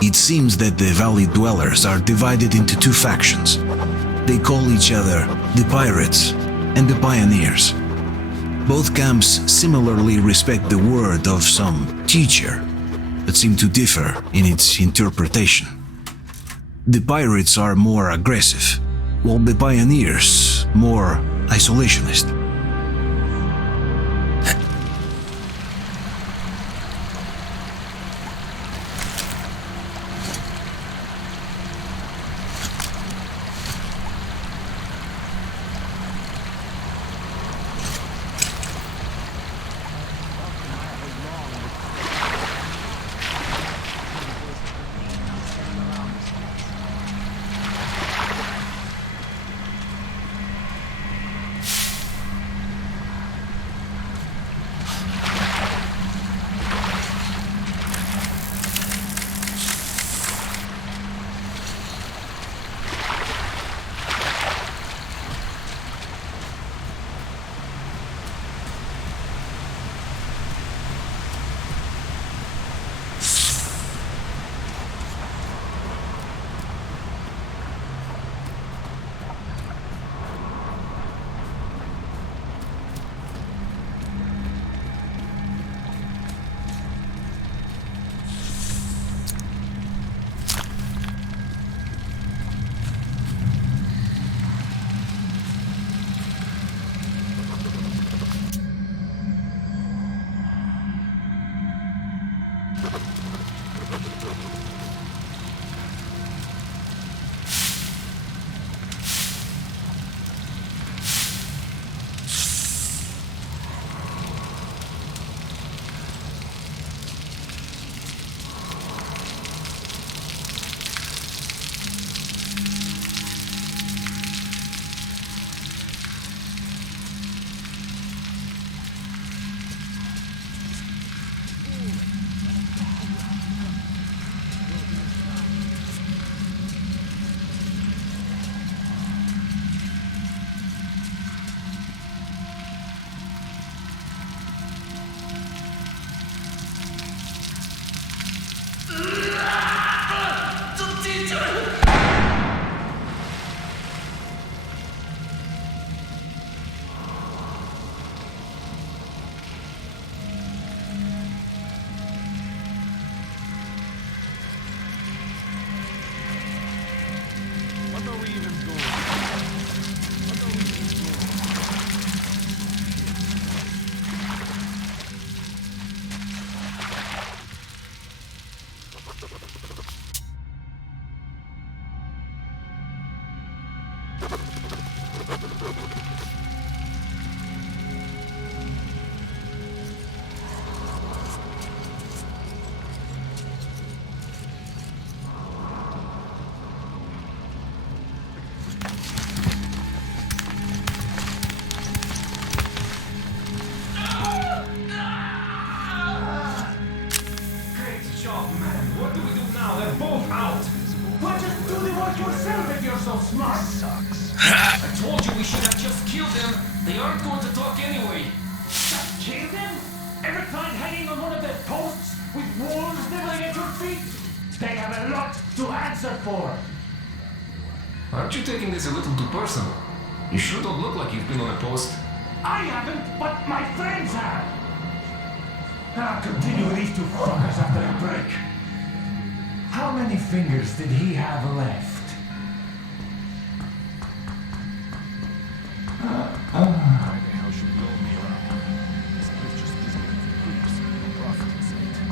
It seems that the valley dwellers are divided into two factions. They call each other the Pirates and the Pioneers. Both camps similarly respect the word of some teacher, but seem to differ in its interpretation. The Pirates are more aggressive, while the Pioneers more isolationist. Aren't you taking this a little too personal? You sure don't look like you've been on a post. I haven't, but my friends have. I'll continue with these two fuckers after a break. How many fingers did he have left? Why the hell should we all be around? This place just gives me the creeps. Profit sake.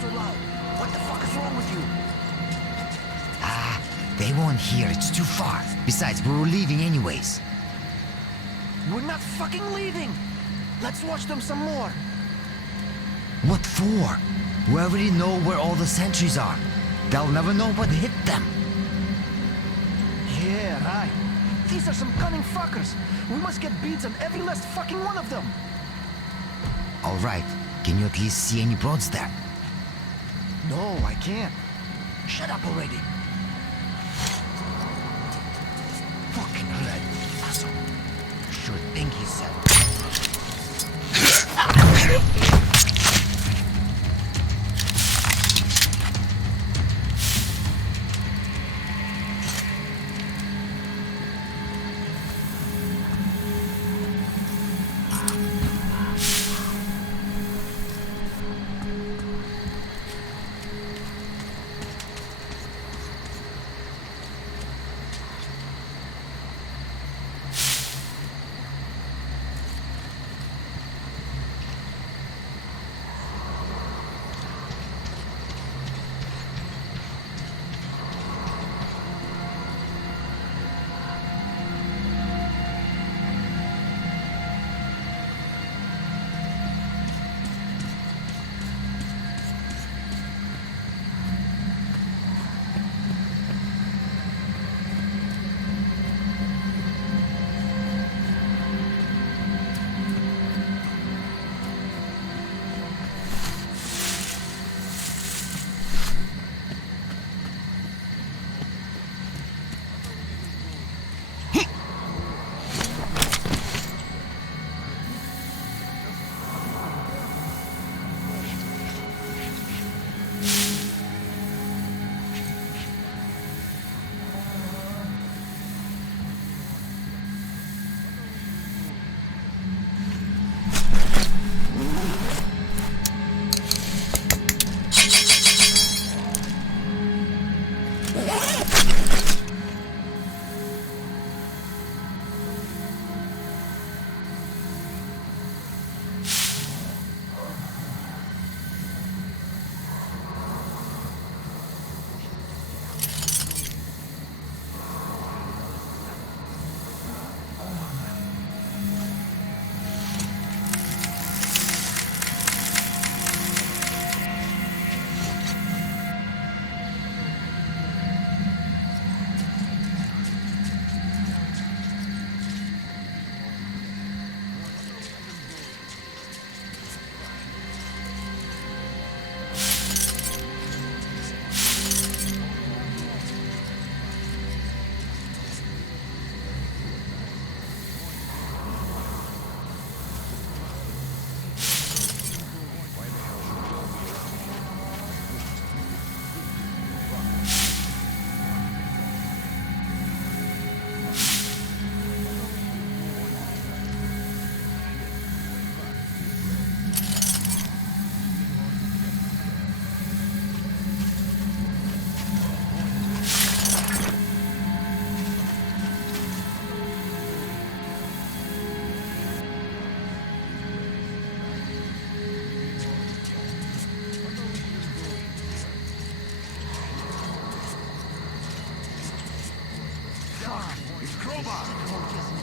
so loud? What the fuck is wrong with you? Ah, they won't hear. It's too far. Besides, we were leaving anyways. We're not fucking leaving! Let's watch them some more. What for? We already know where all the sentries are. They'll never know what hit them. Yeah, right. These are some cunning fuckers. We must get beads on every last fucking one of them. All right. Can you at least see any broads there? No, I can't. Shut up already. Fucking red asshole. Sure think he said.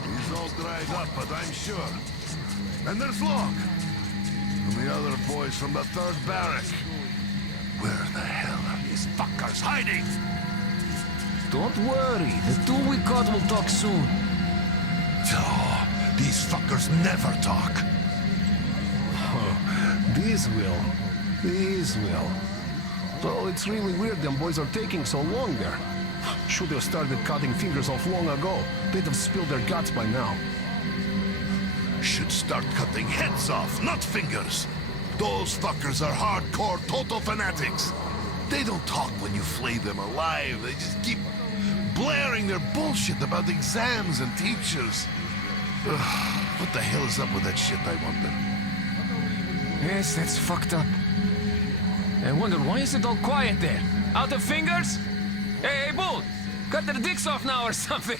He's all dried up, but I'm sure. And there's Log. And the other boys from the 3rd barrack. Where the hell are these fuckers hiding? Don't worry. The 2 we caught will talk soon. Oh, these fuckers never talk. Oh, these will. These will. Well, it's really weird them boys are taking so long there. Should have started cutting fingers off long ago. They'd have spilled their guts by now. Should start cutting heads off, not fingers. Those fuckers are hardcore total fanatics. They don't talk when you flay them alive. They just keep blaring their bullshit about exams and teachers. Ugh, what the hell is up with that shit, I wonder? Yes, that's fucked up. I wonder, why is it all quiet there? Out of fingers? Hey, Bull! Cut their dicks off now or something!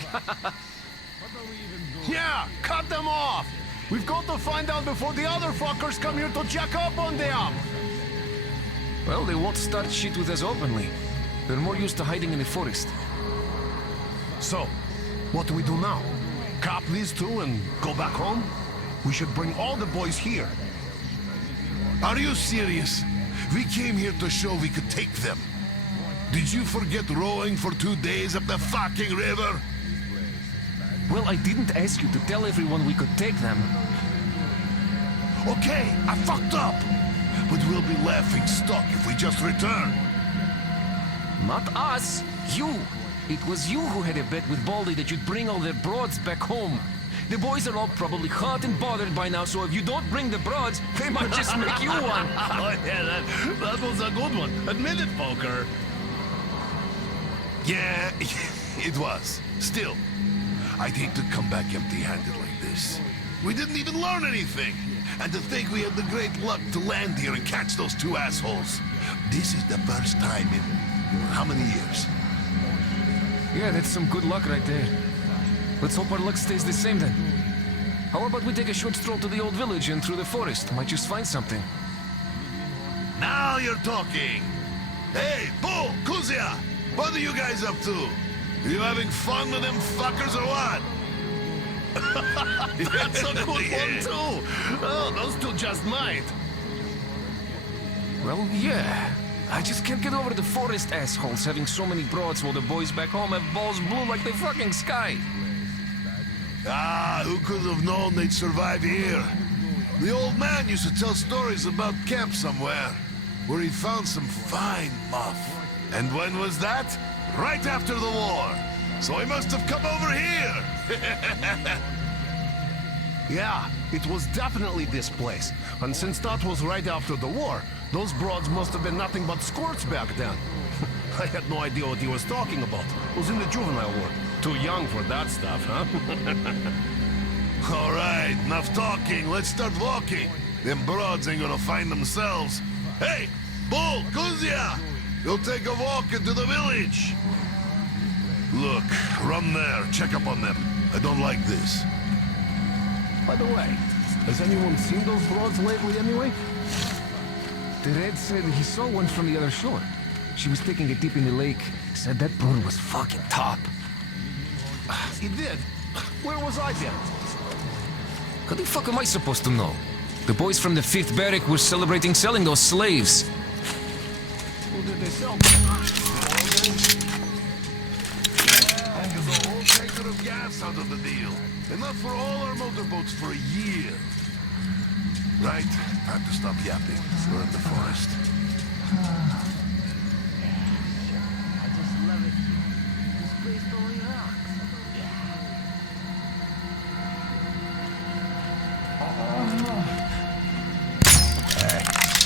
Yeah, cut them off! We've got to find out before the other fuckers come here to check up on them! Well, they won't start shit with us openly. They're more used to hiding in the forest. So, what do we do now? Cop these two and go back home? We should bring all the boys here. Are you serious? We came here to show we could take them. Did you forget rowing for 2 days up the fucking river? Well, I didn't ask you to tell everyone we could take them. Okay, I fucked up. But we'll be laughing stock if we just return. Not us. You. It was you who had a bet with Baldy that you'd bring all the broads back home. The boys are all probably hot and bothered by now, so if you don't bring the broads, they might just make you one. Oh yeah, that was a good one. Admit it, Poker. Yeah, it was. Still, I'd hate to come back empty-handed like this. We didn't even learn anything. And to think we had the great luck to land here and catch those two assholes. This is the first time in how many years? Yeah, that's some good luck right there. Let's hope our luck stays the same then. How about we take a short stroll to the old village and through the forest? Might just find something. Now you're talking. Hey, Bull, Kuzia, what are you guys up to? You having fun with them fuckers or what? That's a good one too. Oh, those two just might. Well, yeah. I just can't get over the forest assholes having so many broads while the boys back home have balls blue like the fucking sky. Ah, who could have known they'd survive here? The old man used to tell stories about camp somewhere, where he found some fine muff. And when was that? Right after the war. So he must have come over here. Yeah, it was definitely this place. And since that was right after the war, those broads must have been nothing but squirts back then. I had no idea what he was talking about. Was in the juvenile ward. Too young for that stuff, huh? All right, enough talking. Let's start walking. Them broads ain't gonna find themselves. Hey, Bull, Kuzia! You'll take a walk into the village. Look, run there. Check up on them. I don't like this. By the way, has anyone seen those broads lately anyway? The Red said he saw one from the other shore. She was taking a dip in the lake. Said that broad was fucking top. He did? Where was I then? How the fuck am I supposed to know? The boys from the 5th barrack were celebrating selling those slaves. Who did they sell? There's a whole tanker of gas out of the deal. Enough for all our motorboats for a year. Right, time to stop yapping. We're in the forest.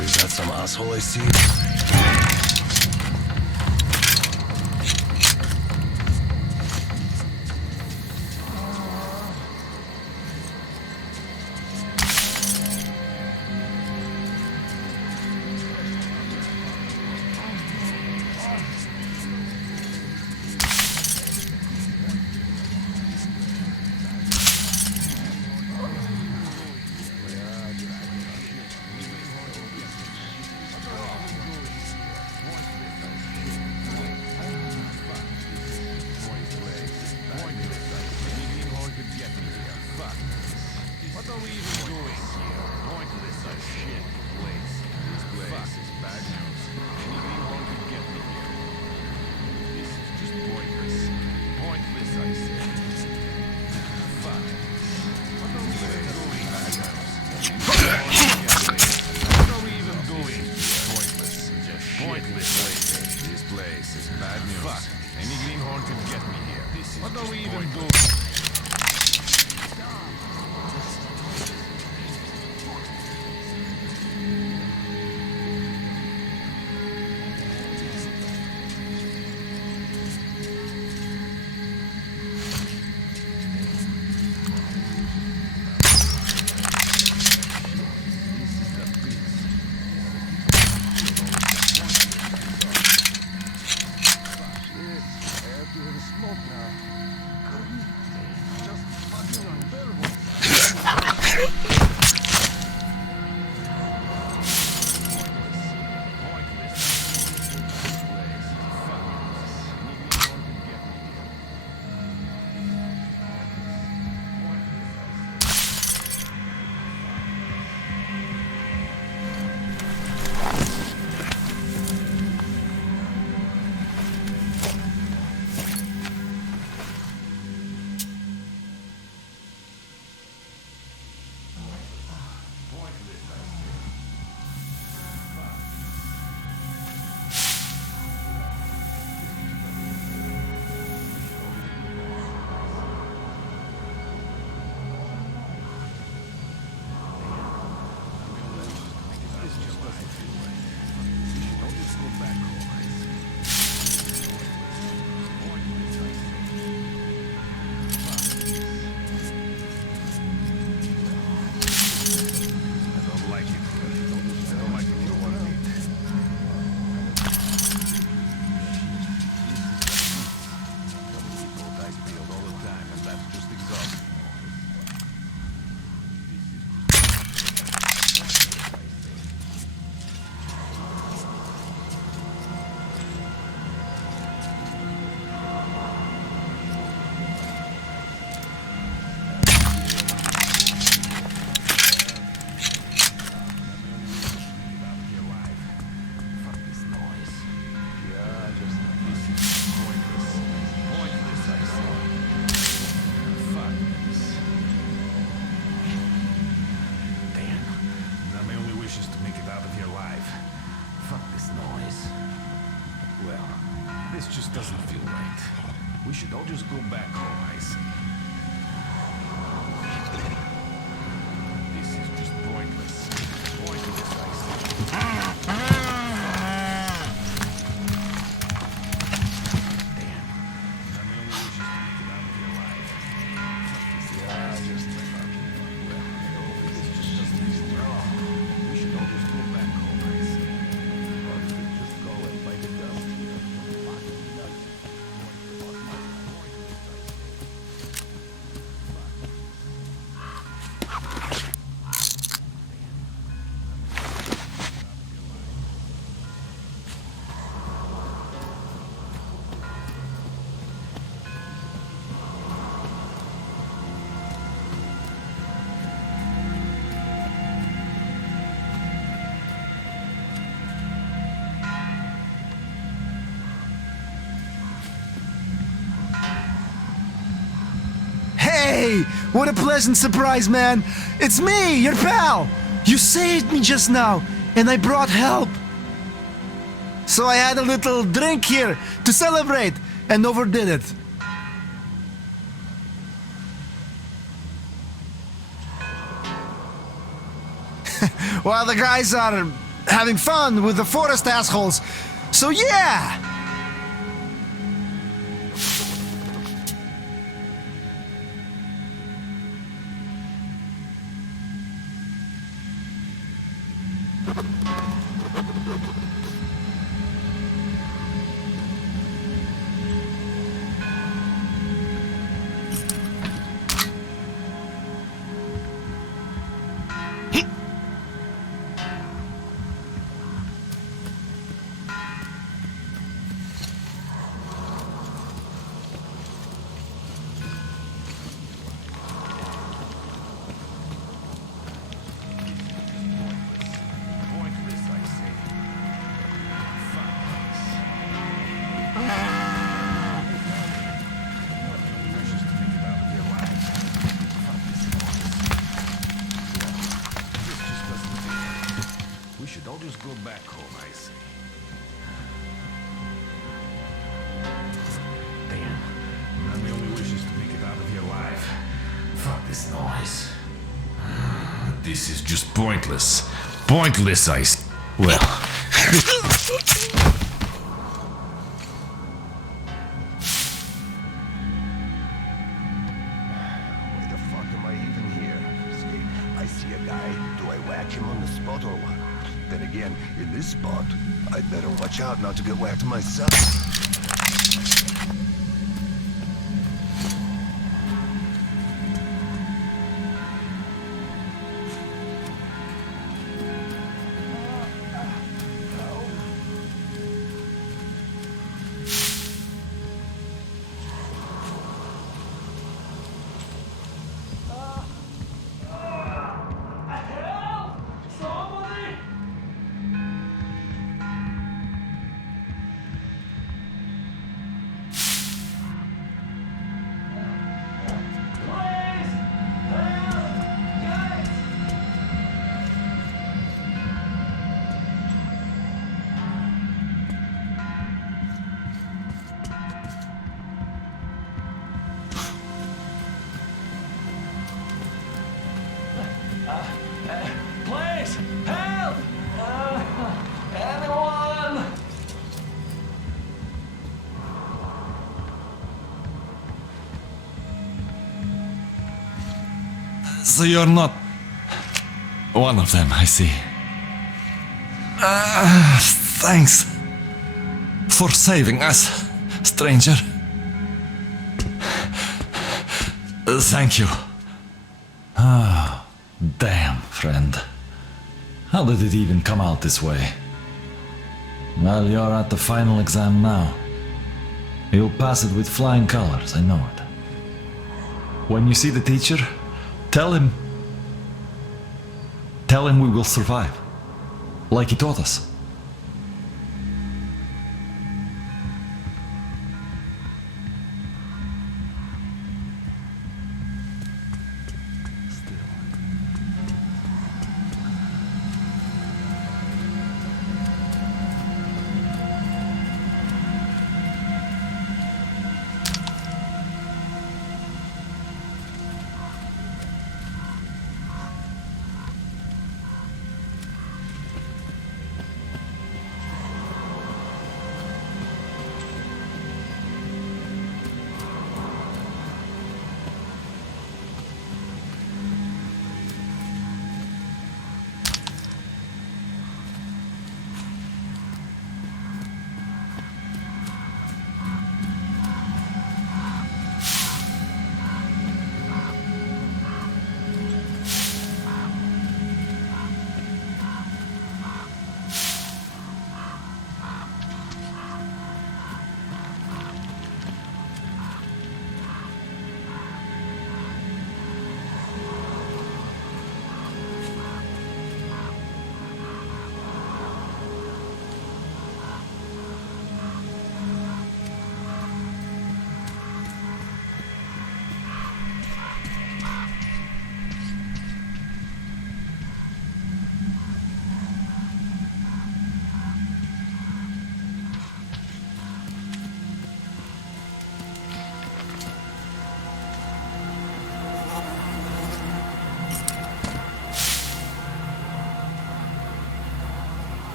Is that some asshole I see? This just doesn't feel right. We should all just go back home, I see. This is just pointless. Pointless, I see. Hey, what a pleasant surprise, man. It's me, your pal. You saved me just now, and I brought help. So I had a little drink here to celebrate and overdid it. While the guys are having fun with the forest assholes. So yeah! Go back home, I see. Damn. My only wish is to make it out of here alive. Fuck this noise. This is just pointless. Pointless, well. Why the fuck am I even here? See, I see a guy. Do I whack him on the spot or what? Then again, in this spot, I'd better watch out not to get whacked myself. Please, help! Anyone? So you're not one of them, I see. Thanks for saving us, stranger. Thank you. Ah, damn, friend. How did it even come out this way? Well, you're at the final exam now. You'll pass it with flying colors, I know it. When you see the teacher, tell him we will survive, like he taught us.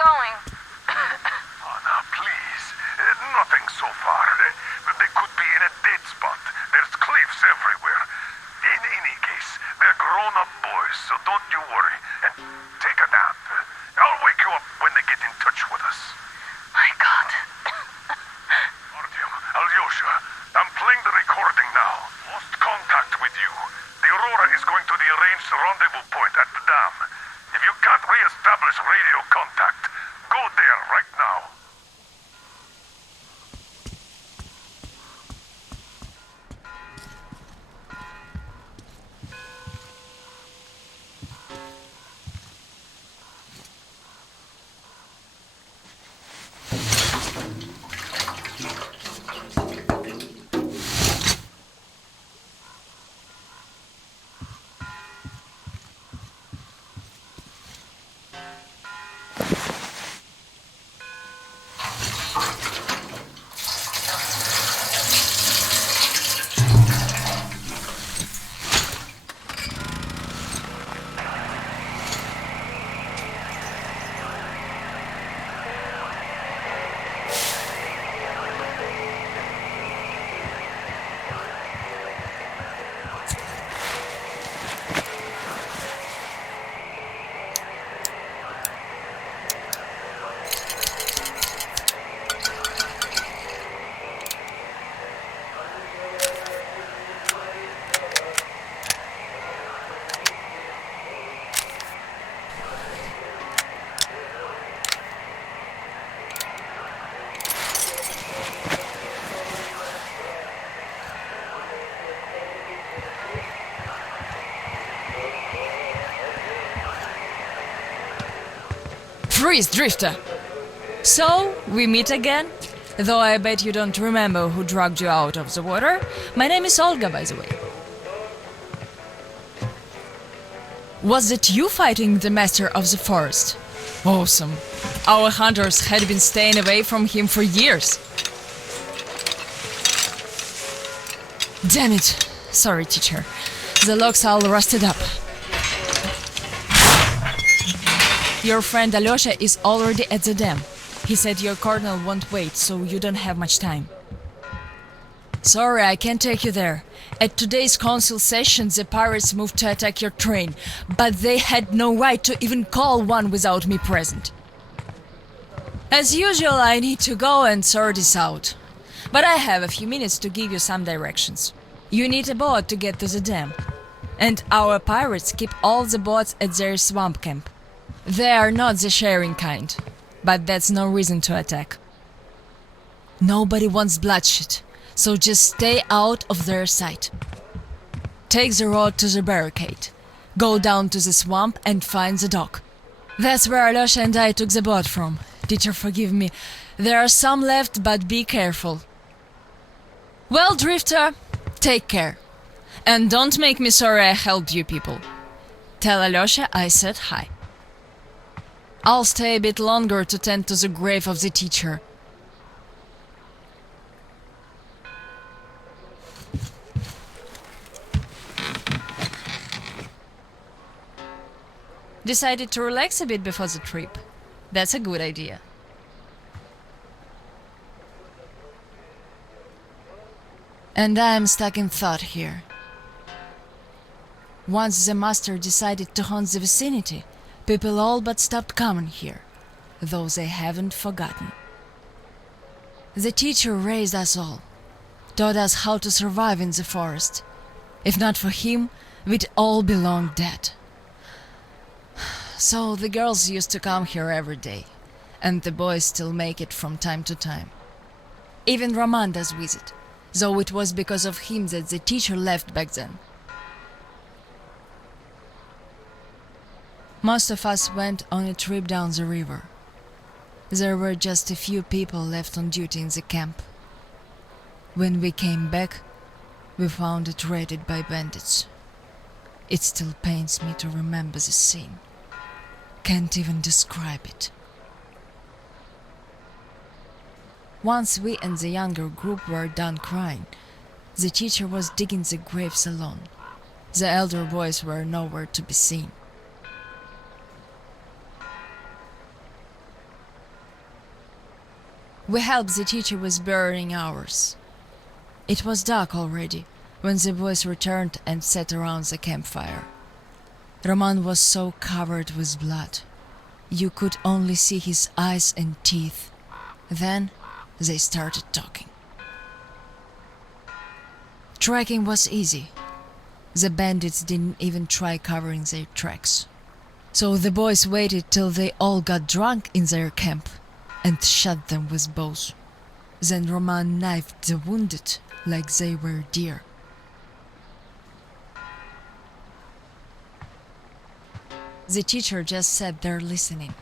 going? Oh, now, please. Nothing so far. They could be in a dead spot. There's cliffs everywhere. In any case, they're grown-up boys, so don't you worry. And take a nap. I'll wake you up when they get in touch with us. My God. Artyom, Alyosha, I'm playing the recording now. Lost contact with you. The Aurora is going to the arranged rendezvous point at the dam. If you can't re-establish radio contact, go there right now. Freeze, Drifter! So, we meet again? Though I bet you don't remember who dragged you out of the water. My name is Olga, by the way. Was it you fighting the master of the forest? Awesome. Our hunters had been staying away from him for years. Damn it. Sorry, teacher. The logs all rusted up. Your friend Alyosha is already at the dam. He said your colonel won't wait, so you don't have much time. Sorry, I can't take you there. At today's council session, the pirates moved to attack your train, but they had no right to even call one without me present. As usual, I need to go and sort this out. But I have a few minutes to give you some directions. You need a boat to get to the dam. And our pirates keep all the boats at their swamp camp. They are not the sharing kind, but that's no reason to attack. Nobody wants bloodshed, so just stay out of their sight. Take the road to the barricade. Go down to the swamp and find the dock. That's where Alyosha and I took the boat from. Teacher, forgive me. There are some left, but be careful. Well, Drifter, take care. And don't make me sorry I helped you people. Tell Alyosha I said hi. I'll stay a bit longer to tend to the grave of the teacher. Decided to relax a bit before the trip. That's a good idea. And I'm stuck in thought here. Once the master decided to haunt the vicinity, people all but stopped coming here, though they haven't forgotten. The teacher raised us all, taught us how to survive in the forest. If not for him, we'd all be long dead. So the girls used to come here every day, and the boys still make it from time to time. Even Roman does visit, though it was because of him that the teacher left back then. Most of us went on a trip down the river. There were just a few people left on duty in the camp. When we came back, we found it raided by bandits. It still pains me to remember the scene. Can't even describe it. Once we and the younger group were done crying, the teacher was digging the graves alone. The elder boys were nowhere to be seen. We helped the teacher with burying ours. It was dark already when the boys returned and sat around the campfire. Roman was so covered with blood. You could only see his eyes and teeth. Then they started talking. Tracking was easy. The bandits didn't even try covering their tracks. So the boys waited till they all got drunk in their camp and shot them with bows. Then Roman knifed the wounded like they were deer. The teacher just sat there listening.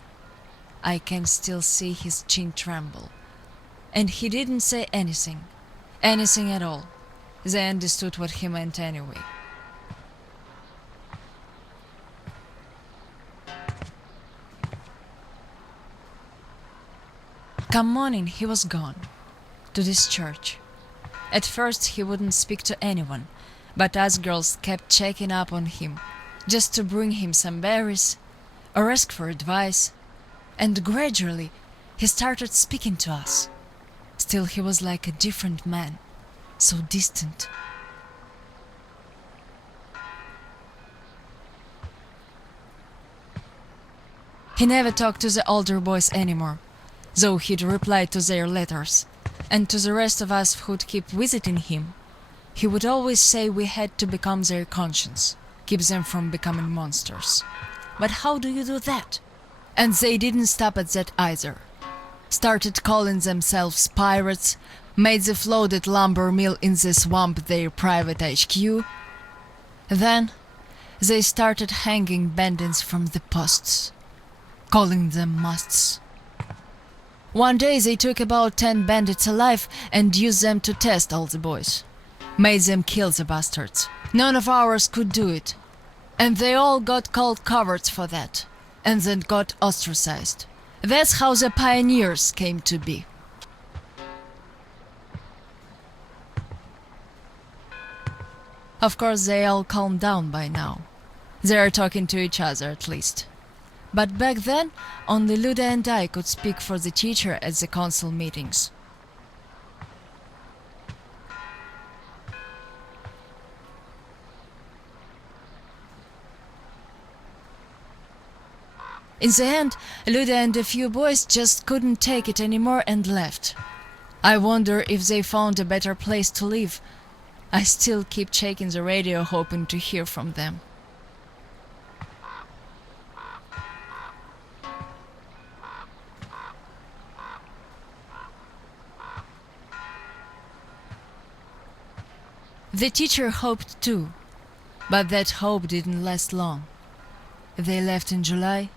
I can still see his chin tremble. And he didn't say anything. Anything at all. They understood what he meant anyway. Come morning, he was gone. To this church. At first he wouldn't speak to anyone, but us girls kept checking up on him, just to bring him some berries, or ask for advice, and gradually he started speaking to us. Still he was like a different man, so distant. He never talked to the older boys anymore, though he'd reply to their letters, and to the rest of us who'd keep visiting him, he would always say we had to become their conscience, keep them from becoming monsters. But how do you do that? And they didn't stop at that either. Started calling themselves pirates, made the floated lumber mill in the swamp their private HQ. Then they started hanging bandits from the posts, calling them musts. One day they took about 10 bandits alive and used them to test all the boys. Made them kill the bastards. None of ours could do it. And they all got called cowards for that. And then got ostracized. That's how the pioneers came to be. Of course they all calmed down by now. They are talking to each other at least. But back then, only Luda and I could speak for the teacher at the council meetings. In the end, Luda and a few boys just couldn't take it anymore and left. I wonder if they found a better place to live. I still keep checking the radio hoping to hear from them. The teacher hoped too, but that hope didn't last long. They left in July,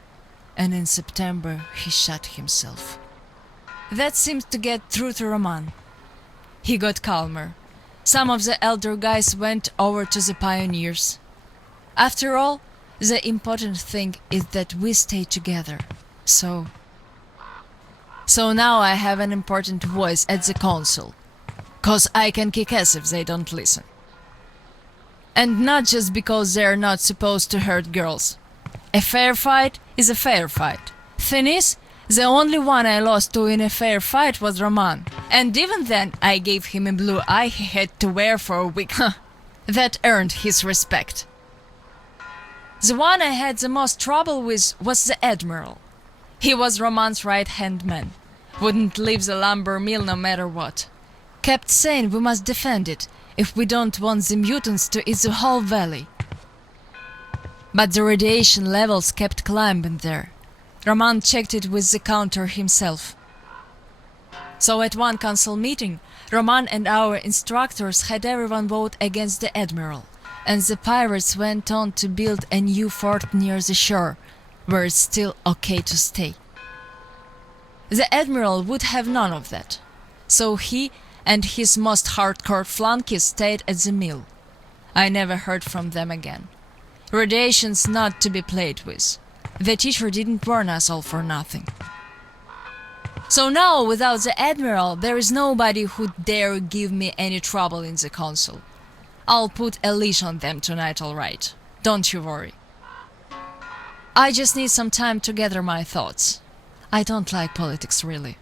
and in September he shot himself. That seemed to get through to Roman. He got calmer. Some of the elder guys went over to the pioneers. After all, the important thing is that we stay together. So now I have an important voice at the council. 'Cause I can kick ass if they don't listen. And not just because they're not supposed to hurt girls. A fair fight is a fair fight. Thing is, the only one I lost to in a fair fight was Roman. And even then, I gave him a blue eye he had to wear for a week. That earned his respect. The one I had the most trouble with was the Admiral. He was Roman's right-hand man. Wouldn't leave the lumber mill no matter what. Kept saying we must defend it if we don't want the mutants to eat the whole valley. But the radiation levels kept climbing there. Roman checked it with the counter himself. So at one council meeting, Roman and our instructors had everyone vote against the Admiral, and the pirates went on to build a new fort near the shore, where it's still okay to stay. The Admiral would have none of that, so he and his most hardcore flunkies stayed at the mill. I never heard from them again. Radiation's not to be played with. The teacher didn't warn us all for nothing. So now, without the Admiral, there is nobody who'd dare give me any trouble in the council. I'll put a leash on them tonight, all right. Don't you worry. I just need some time to gather my thoughts. I don't like politics, really.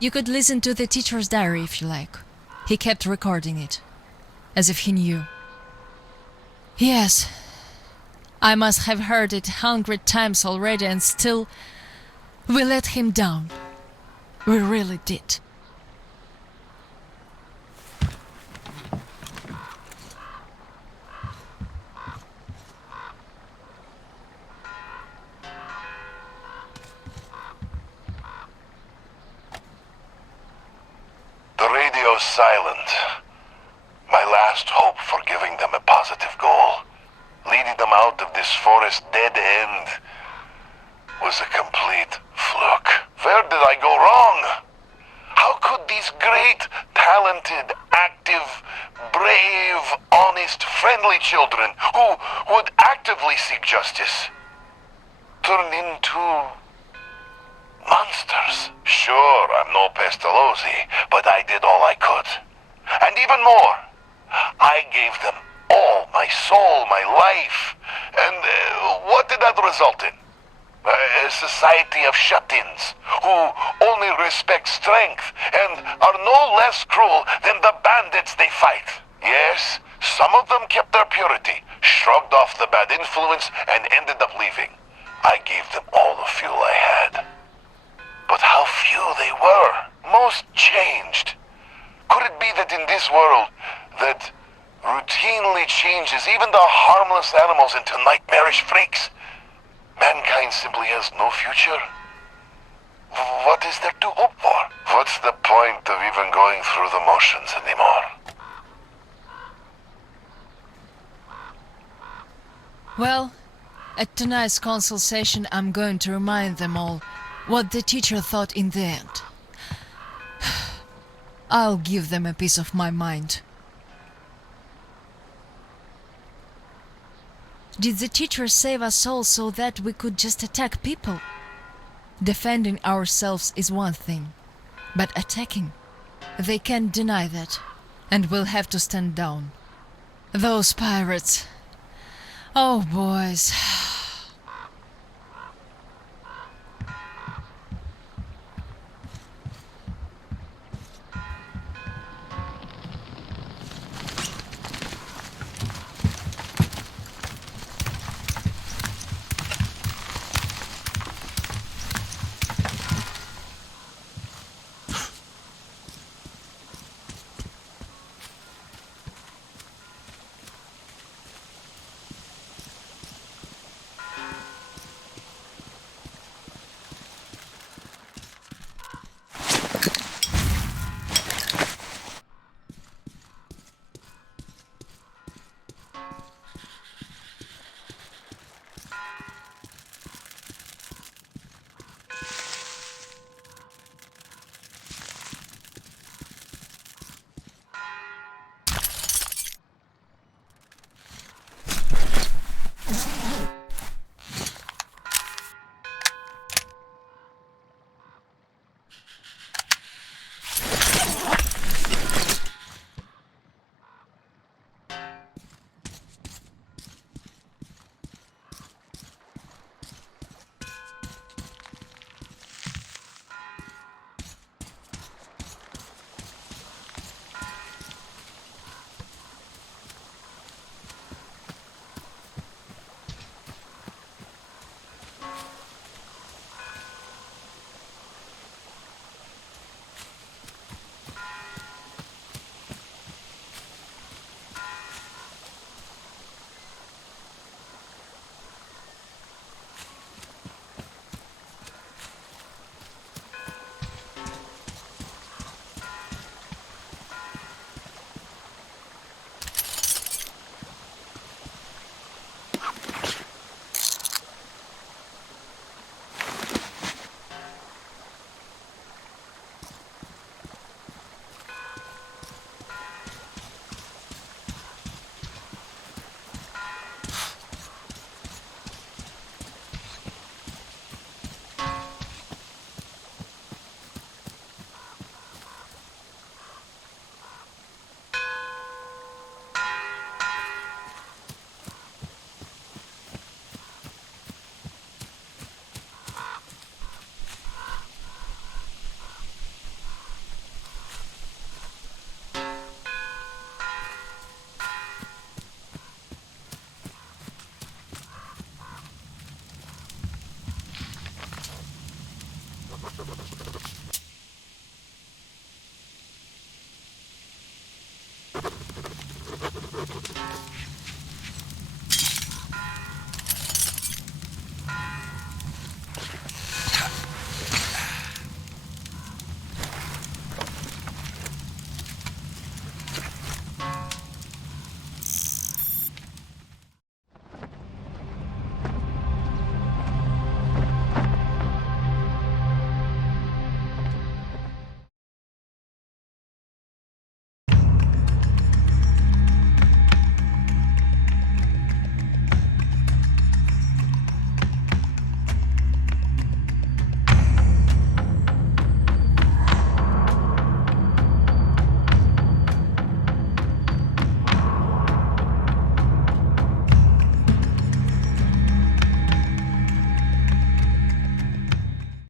You could listen to the teacher's diary if you like. He kept recording it, as if he knew. Yes, I must have heard it 100 times already, and still we let him down. We really did. The radio's silent. My last hope for giving them a positive goal, leading them out of this forest dead end, was a complete fluke. Where did I go wrong? How could these great, talented, active, brave, honest, friendly children who would actively seek justice turn into monsters? Sure, I'm no Pestalozzi, but I did all I could. And even more, I gave them all my soul, my life. And what did that result in? A society of shut-ins who only respect strength and are no less cruel than the bandits they fight. Yes, some of them kept their purity, shrugged off the bad influence, and ended up leaving. I gave them all the fuel I had. But how few they were. Most changed. Could it be that in this world that routinely changes even the harmless animals into nightmarish freaks, mankind simply has no future? What is there to hope for? What's the point of even going through the motions anymore? Well, at tonight's council session, I'm going to remind them all what the teacher thought in the end. I'll give them a piece of my mind. Did the teacher save us all so that we could just attack people? Defending ourselves is one thing, but attacking, they can't deny that, and we'll have to stand down. Those pirates. Oh, boys.